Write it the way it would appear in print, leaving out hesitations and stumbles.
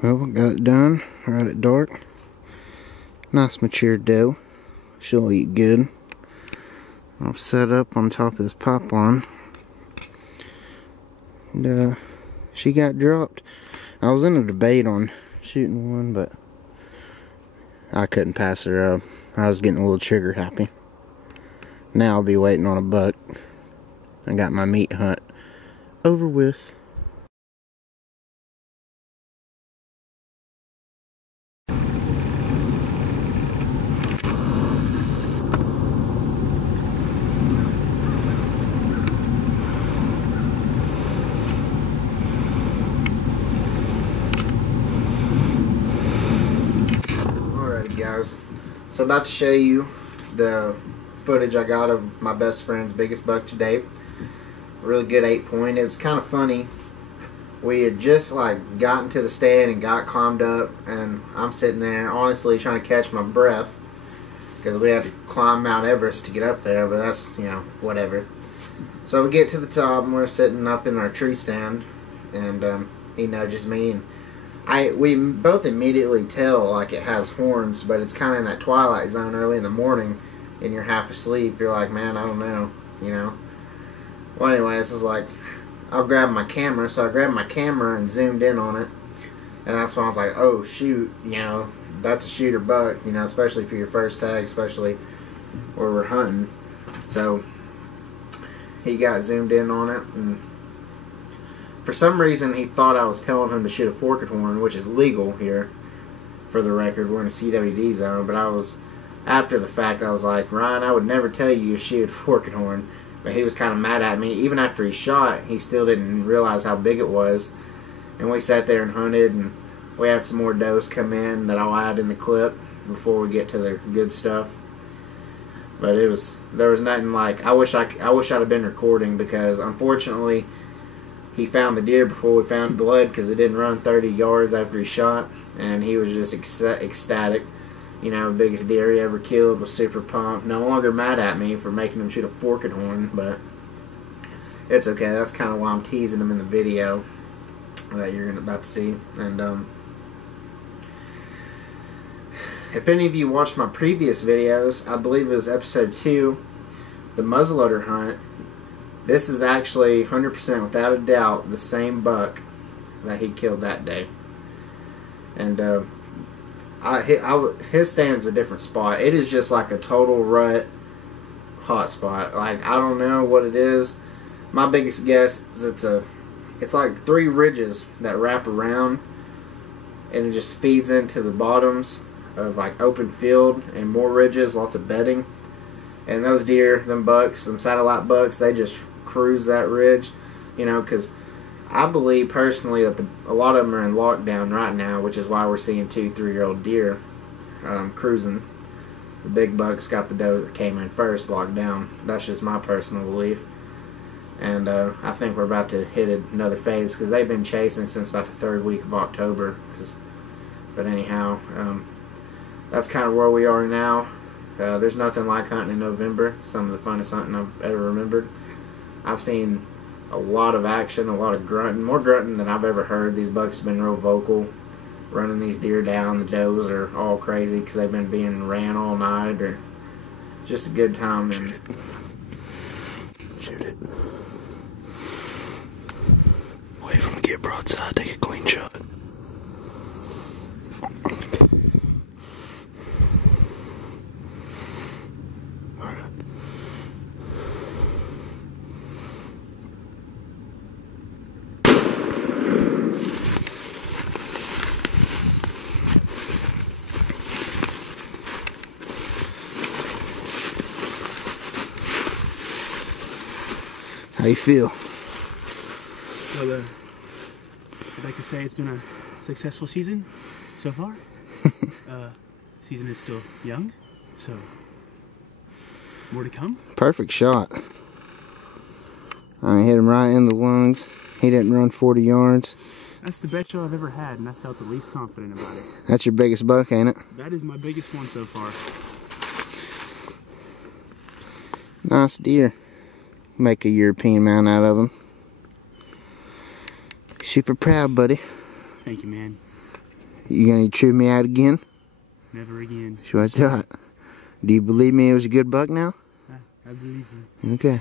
Well, got it done right at dark. Nice mature doe. She'll eat good. I'll set up on top of this pipeline. And she got dropped. I was in a debate on shooting one, but I couldn't pass her up. I was getting a little trigger happy. Now I'll be waiting on a buck. I got my meat hunt over with. Guys, so I'm about to show you the footage I got of my best friend's biggest buck to date. Really good 8-point. It's kind of funny. We had just like gotten to the stand and got calmed up, and I'm sitting there honestly trying to catch my breath because we had to climb Mount Everest to get up there, but that's, you know, whatever. So we get to the top and we're sitting up in our tree stand, and he nudges me, and we both immediately tell like it has horns, but it's kind of in that twilight zone early in the morning and you're half asleep. You're like, man, I don't know, you know. Well, anyways, it's like, I'll grab my camera. So I grabbed my camera and zoomed in on it, and that's when I was like, oh shoot, you know, that's a shooter buck, you know, especially for your first tag, especially where we're hunting. So he got zoomed in on it, and for some reason, he thought I was telling him to shoot a forked horn, which is legal here, for the record. We're in a CWD zone, but I was, after the fact, I was like, Ryan, I would never tell you to shoot a forked horn. But he was kind of mad at me. Even after he shot, he still didn't realize how big it was. And we sat there and hunted, and we had some more does come in that I'll add in the clip before we get to the good stuff. But there was nothing like, I wish I'd have been recording, because unfortunately, he found the deer before we found blood, because it didn't run 30 yards after he shot, and he was just ecstatic. You know, biggest deer he ever killed, was super pumped. No longer mad at me for making him shoot a forked horn, but it's okay. That's kind of why I'm teasing him in the video that you're about to see. And if any of you watched my previous videos, I believe it was episode 2, the muzzleloader hunt. This is actually 100% without a doubt the same buck that he killed that day. And his stand's a different spot. It is just like a total rut hot spot. Like, I don't know what it is. My biggest guess is it's like 3 ridges that wrap around, and it just feeds into the bottoms of like open field and more ridges, lots of bedding. And those deer, them bucks, them satellite bucks, they just cruise that ridge, you know, because I believe personally that a lot of them are in lockdown right now, which is why we're seeing 2-3-year-old deer cruising. The big bucks got the does that came in first locked down. That's just my personal belief. And I think we're about to hit another phase, because they've been chasing since about the 3rd week of October. But anyhow, that's kind of where we are now. There's nothing like hunting in November. Some of the funnest hunting I've ever remembered. I've seen a lot of action, a lot of grunting, more grunting than I've ever heard. These bucks have been real vocal, running these deer down. The does are all crazy because they've been being ran all night, or just a good time. And shoot it. Wait for him to get broadside, take a clean shot. How you feel? Well, I'd like to say it's been a successful season so far. Season is still young, so more to come. Perfect shot. I hit him right in the lungs. He didn't run 40 yards. That's the best shot I've ever had, and I felt the least confident about it. That's your biggest buck, ain't it? That is my biggest one so far. Nice deer. Make a European man out of him. Super proud, buddy. Thank you, man. You gonna chew me out again? Never again. That's what I thought. Do you believe me it was a good buck now? I believe you. Okay.